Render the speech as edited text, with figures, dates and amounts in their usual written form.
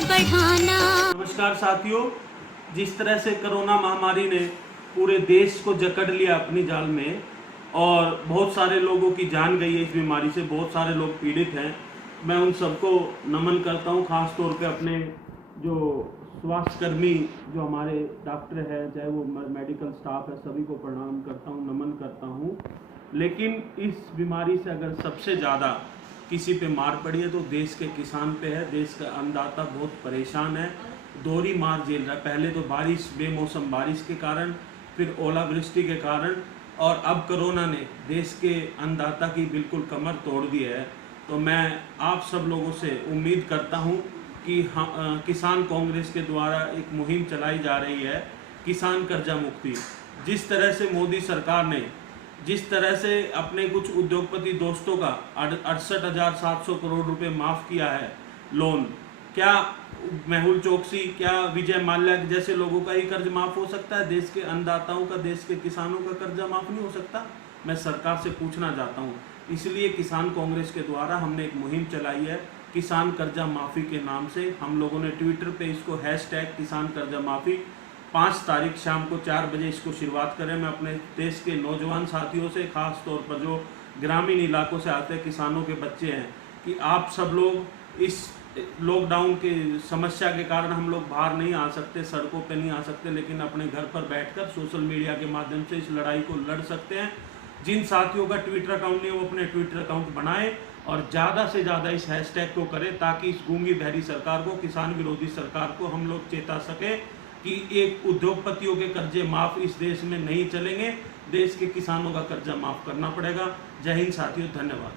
बढ़ाना। नमस्कार साथियों, जिस तरह से कोरोना महामारी ने पूरे देश को जकड़ लिया अपनी जाल में और बहुत सारे लोगों की जान गई है इस बीमारी से, बहुत सारे लोग पीड़ित हैं। मैं उन सबको नमन करता हूं, ख़ास तौर पे अपने जो स्वास्थ्यकर्मी जो हमारे डॉक्टर हैं, चाहे वो मेडिकल स्टाफ है, सभी को प्रणाम करता हूं, नमन करता हूं। लेकिन इस बीमारी से अगर सबसे ज़्यादा किसी पे मार पड़ी है तो देश के किसान पे है। देश का अन्नदाता बहुत परेशान है, दोहरी मार झेल रहा है। पहले तो बारिश, बेमौसम बारिश के कारण, फिर ओलावृष्टि के कारण, और अब कोरोना ने देश के अन्नदाता की बिल्कुल कमर तोड़ दी है। तो मैं आप सब लोगों से उम्मीद करता हूं कि किसान कांग्रेस के द्वारा एक मुहिम चलाई जा रही है, किसान कर्जा मुक्ति। जिस तरह से मोदी सरकार ने जिस तरह से अपने कुछ उद्योगपति दोस्तों का 68,700 करोड़ रुपए माफ़ किया है लोन, क्या मेहुल चोकसी, क्या विजय माल्या जैसे लोगों का ही कर्ज माफ़ हो सकता है? देश के अन्नदाताओं का, देश के किसानों का कर्जा माफ़ नहीं हो सकता? मैं सरकार से पूछना चाहता हूँ। इसलिए किसान कांग्रेस के द्वारा हमने एक मुहिम चलाई है किसान कर्जा माफ़ी के नाम से। हम लोगों ने ट्विटर पे इसको हैशटैग किसान कर्जा माफ़ी 5 तारीख शाम को 4 बजे इसको शुरुआत करें। मैं अपने देश के नौजवान साथियों से, ख़ास तौर पर जो ग्रामीण इलाकों से आते हैं, किसानों के बच्चे हैं, कि आप सब लोग इस लॉकडाउन की समस्या के कारण हम लोग बाहर नहीं आ सकते, सड़कों पे नहीं आ सकते, लेकिन अपने घर पर बैठकर सोशल मीडिया के माध्यम से इस लड़ाई को लड़ सकते हैं। जिन साथियों का ट्विटर अकाउंट नहीं है वो अपने ट्विटर अकाउंट बनाएं और ज़्यादा से ज़्यादा इस हैशटैग को करें, ताकि इस गूंगी बहरी सरकार को, किसान विरोधी सरकार को हम लोग चेता सकें कि एक उद्योगपतियों के कर्जे माफ़ इस देश में नहीं चलेंगे। देश के किसानों का कर्जा माफ़ करना पड़ेगा। जय हिंद साथियों, धन्यवाद।